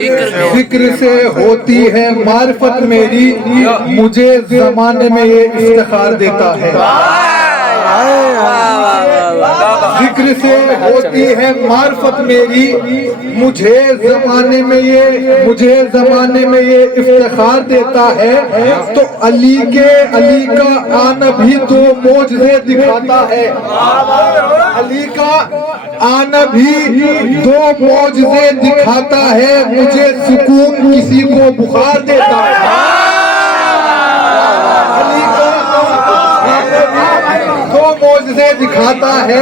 ذکر سے ہوتی ہے معرفت میری، مجھے زمانے میں یہ افتخار دیتا ہے۔ ذکر سے ہوتی ہے معرفت میری، مجھے زمانے میں یہ افتخار دیتا ہے۔ تو علی کا آنا بھی دو معجزے دکھاتا ہے، علی کا آنا بھی دو معجزے دکھاتا ہے، مجھے سکون کسی کو بخار دیتا ہے۔ علی کا دو معجزے دکھاتا ہے،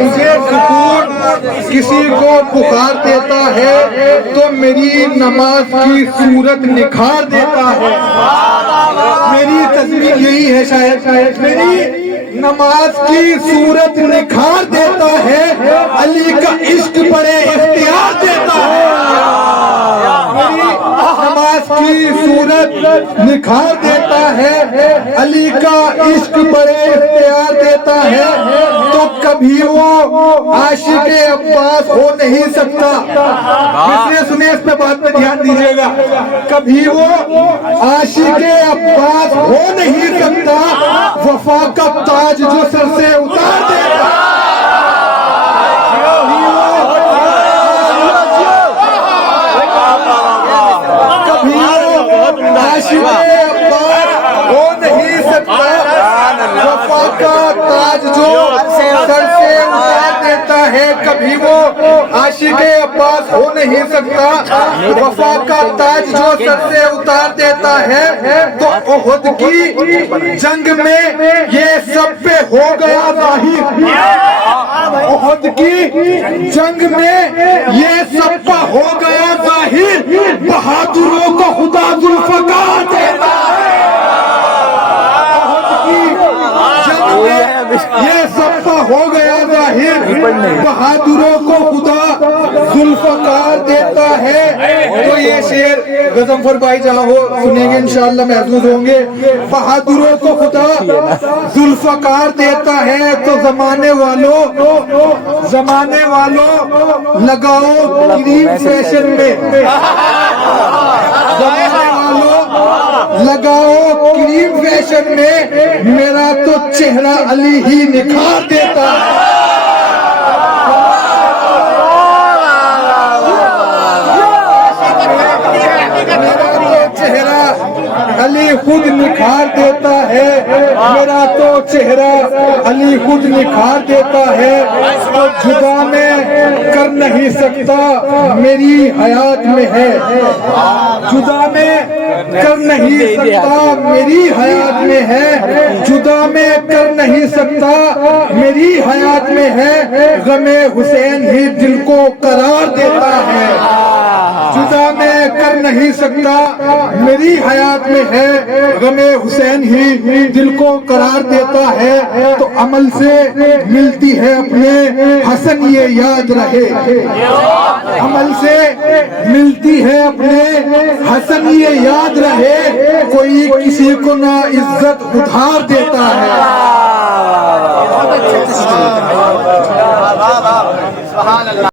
مجھے سکون کسی کو بخار دیتا ہے، تو میری نماز کی صورت نکھار دیتا ہے۔ میری تصویر یہی ہے شاید، میری نماز کی صورت نکھار دیتا ہے، علی کا عشق بڑے اختیار دیتا ہے۔ میری نماز کی صورت نکھار دیتا ہے، علی کا عشق بڑے اختیار دیتا ہے، تو کبھی وہ عاشق عباس ہو نہیں سکتا۔ جس نے سنے اس پہ بات میں دھیان دیجیے گا، کبھی وہ عاشق عباس ہو نہیں سکتا، وفا کا تاج جو سر سے اتار دیتا ہے۔ کبھی وہ عاشق عباس ہو نہیں سکتا، وفا کا تاج جو سر سے اتار دیتا ہے۔ کبھی وہ عاشق عباس ہو نہیں سکتا، وفا کا تاج جو سر سے اتار دیتا ہے۔ تو احد کی جنگ میں یہ سب پہ ہو گیا ظاہر، احد کی جنگ میں یہ سب پہ ہو گیا ظاہر، بہادروں کو خدا ذوالفقار دیتا ہے۔ احد کی جنگ میں یہ سب پہ ہو گیا ظاہر، بہادروں کو خدا ذوالفقار دیتا ہے۔ تو یہ شعر غضنفر بھائی جہاں ہو سنیں گے انشاءاللہ محظوظ ہوں گے۔ بہادروں کو خدا ذوالفقار دیتا ہے، تو زمانے والوں لگاؤ کریم فیشن میں، زمانے والوں لگاؤ کریم فیشن میں، میرا تو چہرہ علی ہی نکھار دیتا ہے۔ علی خود نکھار دیتا ہے، میرا تو چہرہ علی خود نکھار دیتا ہے، تو جدا میں کر نہیں سکتا میری حیات میں ہے، جدا میں کر نہیں سکتا میری حیات میں ہے، جدا میں کر نہیں سکتا میری حیات میں ہے، غم حسین ہی دل کو قرار دیتا ہے۔ جدا میں کر نہیں سکتا میری حیات میں ہے، غم حسین ہی دل کو قرار دیتا ہے، تو عمل سے ملتی ہے اپنے حسن یہ یاد رہے، عمل سے ملتی ہے اپنے حسن یہ یاد رہے، کوئی کسی کو نہ عزت ادھار دیتا ہے۔